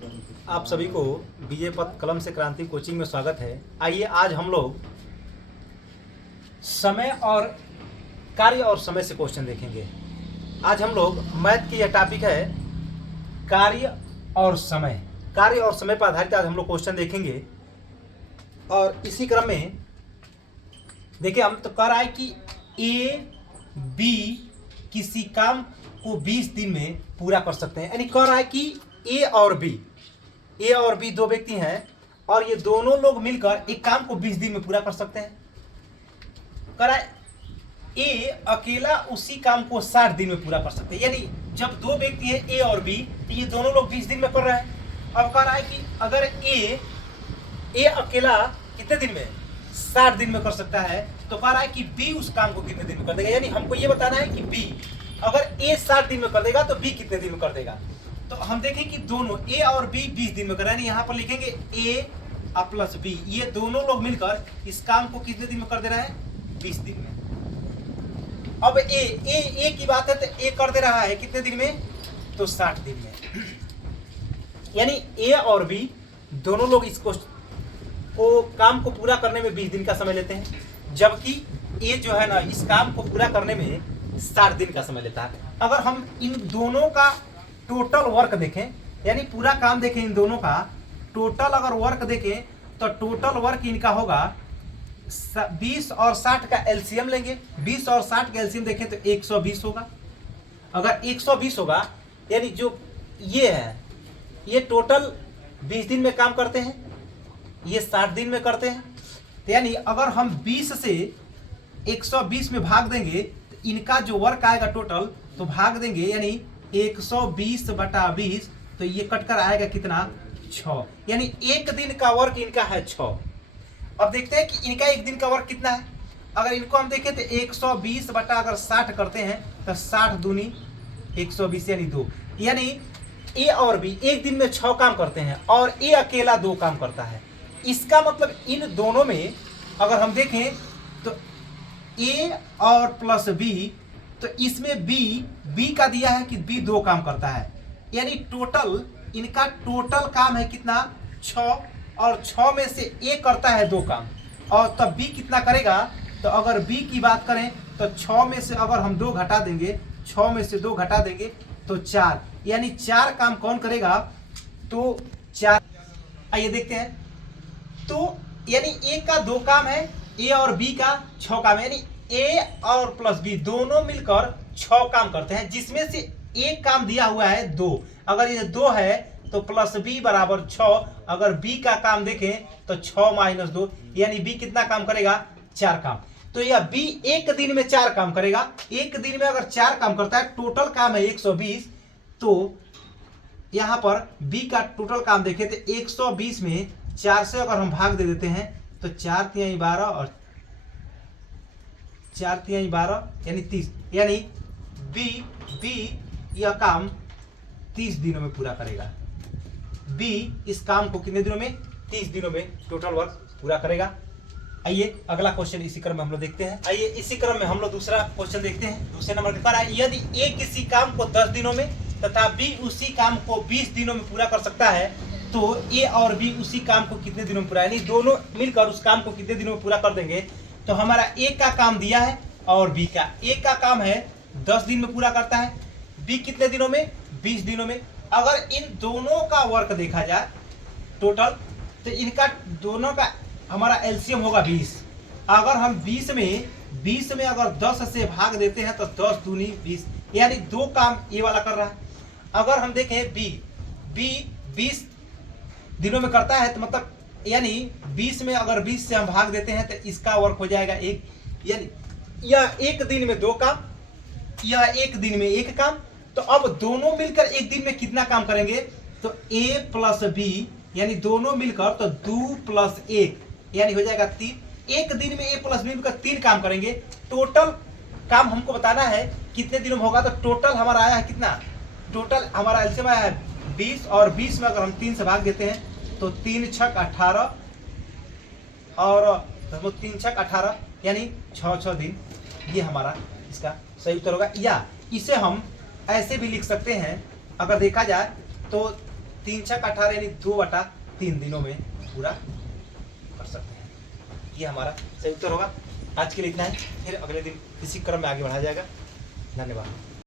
आप सभी को विजय पथ कलम से क्रांति कोचिंग में स्वागत है। आइए आज हम लोग समय और कार्य और समय से क्वेश्चन देखेंगे। आज हम लोग मैथ की यह टॉपिक है कार्य और समय। कार्य और समय पर आधारित आज हम लोग क्वेश्चन देखेंगे। और इसी क्रम में देखिए हम तो कह रहा है कि ए बी किसी काम को 20 दिन में पूरा कर सकते हैं। यानी कह रहा है कि ए और बी दो व्यक्ति हैं और ये दोनों लोग मिलकर एक काम को 20 दिन में पूरा कर सकते हैं। कह रहा है ए अकेला उसी काम को 60 दिन में पूरा कर सकते हैं। यानी जब दो व्यक्ति हैं ए और बी तो ये दोनों लोग 20 दिन में कर रहे हैं। अब कह रहा है कि अगर ए अकेला कितने दिन में 60 दिन में कर सकता है तो कह रहा है कि बी उस काम को कितने दिन में कर देगा। यानी हमको ये बताना है कि बी अगर ए 60 दिन में कर देगा तो बी कितने दिन में कर देगा। तो हम देखें कि दोनों ए और बी 20 दिन में कर रहे हैं। यहाँ पर लिखेंगे ए प्लस बी, ये दोनों लोग मिलकर इस काम को कितने दिन में कर दे रहे हैं 20 दिन में। अब ए की बात है तो ए कर दे रहा है कितने दिन में तो 60 दिन में। यानी ए और बी दोनों लोग इसको काम को पूरा करने में 20 दिन का समय लेते हैं, जबकि ए जो है ना इस काम को पूरा करने में 60 दिन का समय लेता है। अगर हम इन दोनों का टोटल वर्क देखें, यानी पूरा काम देखें, इन दोनों का टोटल अगर वर्क देखें तो टोटल वर्क इनका होगा 20 और 60 का एलसीएम लेंगे। 20 और 60 का एलसीएम देखें तो 120 होगा। अगर 120 होगा यानी जो ये है ये टोटल 20 दिन में काम करते हैं, ये 60 दिन में करते हैं। तो यानी अगर हम 20 से 120 में भाग देंगे तो इनका जो वर्क आएगा टोटल तो भाग देंगे, यानी 120/20 तो ये कटकर आएगा कितना 6। यानी एक दिन का वर्क इनका है 6। अब देखते हैं कि इनका एक दिन का वर्क कितना है। अगर इनको हम देखें तो 120/60 करते हैं तो 60 दूनी 120 यानी 2। यानी ए और बी एक दिन में 6 काम करते हैं और ए अकेला 2 काम करता है। इसका मतलब इन दोनों में अगर हम देखें तो ए और प्लस बी, तो इसमें बी का दिया है कि बी 2 काम करता है। यानी टोटल इनका टोटल काम है कितना 6 और 6 में से ए करता है 2 काम और तब बी कितना करेगा। तो अगर बी की बात करें तो 6 में से अगर हम 2 घटा देंगे, 6 में से 2 घटा देंगे तो 4, यानी 4 काम कौन करेगा तो 4। आइए देखते हैं। तो यानी ए का 2 काम है, ए और बी का 6 काम है। यानी ए और प्लस बी दोनों मिलकर 6 काम करते हैं, जिसमें से एक काम दिया हुआ है 2। अगर ये 2 है तो प्लस बी बराबर 6। अगर बी का काम देखें तो 6 - 2 यानी बी कितना काम करेगा 4 काम। तो यह बी एक दिन में 4 काम करेगा। एक दिन में अगर 4 काम करता है, टोटल काम है 120, तो यहां पर बी का टोटल काम देखें तो 120 में 4 से अगर हम भाग दे देते हैं तो 4 × 3 = 12 और 4 × 3 = 12 यानी 30। यानी बी यह काम 30 दिनों में पूरा करेगा। बी इस काम को कितने दिनों में 30 दिनों में टोटल वर्क पूरा करेगा। आइए अगला क्वेश्चन इसी क्रम में हम लोग देखते हैं। आइए इसी क्रम में हम लोग दूसरा क्वेश्चन देखते हैं। दूसरे नंबर पर है यदि ए किसी काम को 10 दिनों में तथा बी उसी काम को 20 दिनों में पूरा कर सकता है तो ए और बी उसी काम को कितने दिनों में पूरा, यानी दोनों मिलकर उस काम को कितने दिनों में पूरा कर देंगे। तो हमारा ए का काम दिया है और बी का, ए का काम है 10 दिन में पूरा करता है, बी कितने दिनों में 20 दिनों में। अगर इन दोनों का वर्क देखा जाए टोटल तो इनका दोनों का हमारा एलसीएम होगा 20। अगर हम 20 में अगर 10 से भाग देते हैं तो 10 दूनी 20, यानी 2 काम ये वाला कर रहा है। अगर हम देखें बी 20 दिनों में करता है तो मतलब यानी 20 में अगर 20 से हम भाग देते हैं तो इसका वर्क हो जाएगा 1। यानी यह एक दिन में 2 काम, यह एक दिन में 1 काम। तो अब दोनों मिलकर एक दिन में कितना काम करेंगे तो a प्लस बी, यानी दोनों मिलकर तो 2 + 1 यानी हो जाएगा 3। एक दिन में a प्लस बी मिलकर 3 काम करेंगे। टोटल काम हमको बताना है कितने दिनों में होगा। तो टोटल हमारा आया है कितना, टोटल हमारा एलसीएम आया है 20 और 20 में अगर हम 3 से भाग देते हैं तो 3 × 6 = 18 और 3 × 6 = 18 यानी 6 दिन। ये हमारा इसका सही उत्तर होगा। या इसे हम ऐसे भी लिख सकते हैं, अगर देखा जाए तो 3 छक 18 यानी 2/3 दिनों में पूरा कर सकते हैं। ये हमारा सही उत्तर होगा। आज के लिए इतना है, फिर अगले दिन इसी क्रम में आगे बढ़ाया जाएगा। धन्यवाद।